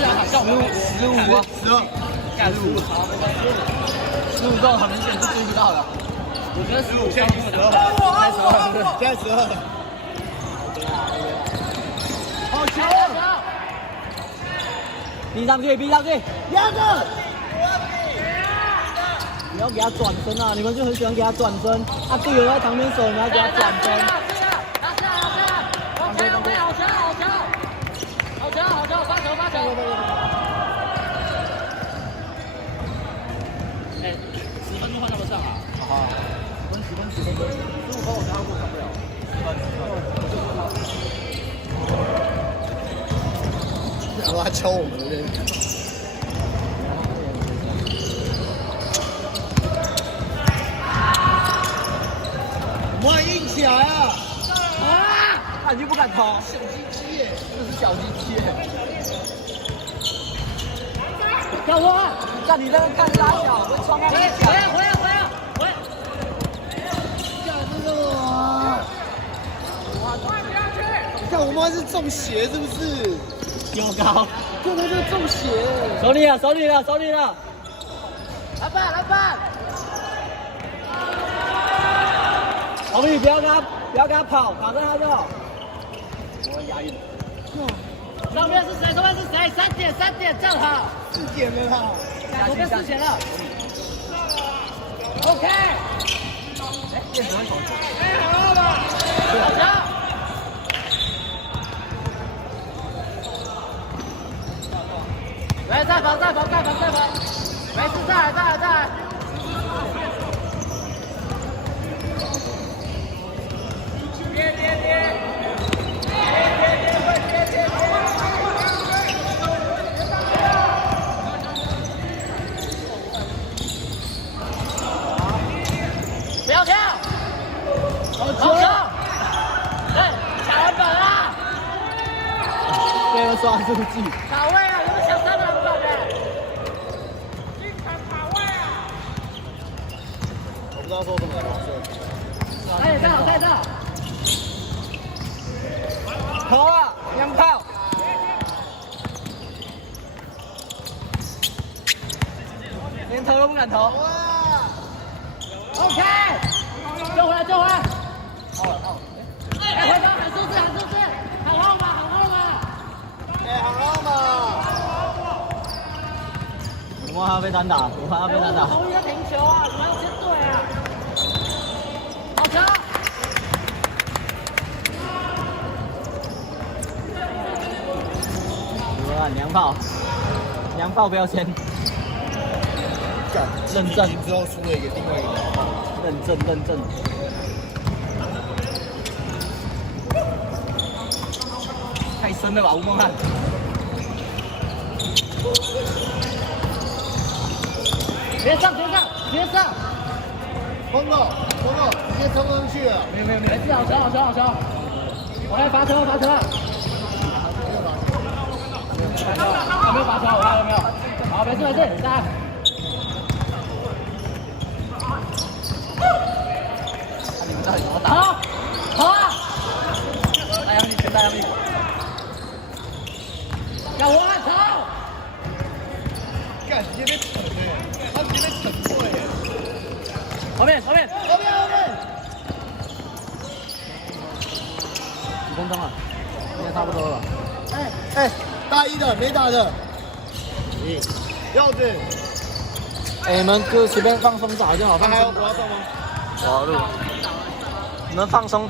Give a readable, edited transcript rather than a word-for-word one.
这两场效果15啊，12，干15，好，15这种很明显是追不到的。我觉得15现在12，开12，对，现在12。好球！逼上去，逼上去，压着！不要给他转身啊！你们就很喜欢给他转身，他队友在旁边守，你要给他转身。好球！发球！哎，10分钟换他们上啊！好，10分，15分我加过上不了。10分。他敲我们的人。我们硬起来啊！啊！你就不敢投？小鸡鸡耶，这是小鸡鸡耶！跳脱！看你在那干啥小？我窗外面讲。回来！干这个啊！看我妈是中邪是不是？有高，这他是中邪！手里了！篮板！红宇不要跟他跑，打在他就好。我押韵。上面是谁？3点正好。4点了啦。左边4点了。OK。哎，电子很好。好了吧？好球！来，再跑！没事，再来。别！不要跳！好球！对，抢篮板啦！被人抓住技。卡位啊！你们抢3个篮板的。进场卡位啊！我不知道说什么了，哎，站好！投了，2炮。连投都不敢投。OK， 救回来。好。哎，回头喊数字，喊号码。哎，喊号码。我怕他被单打，红衣在停球啊，你们要先对啊。好球！娘炮不要签，认证之后出了一个另外一个认证，太深了吧，吴梦翰，别上，疯了，直接冲上去了，没事，好球，我来罚球。有没有罚球？我看有没有？好，没事，来。你们到底怎么打？好啊！大杨力，要我来投！干，直接被捅的耶！他直接被捅过耶！后面！5分钟了，应该差不多了。哎。大一的没打的，柚子。哎，你们就随便放松打就好。他还要活动吗？我要录。你们放松打。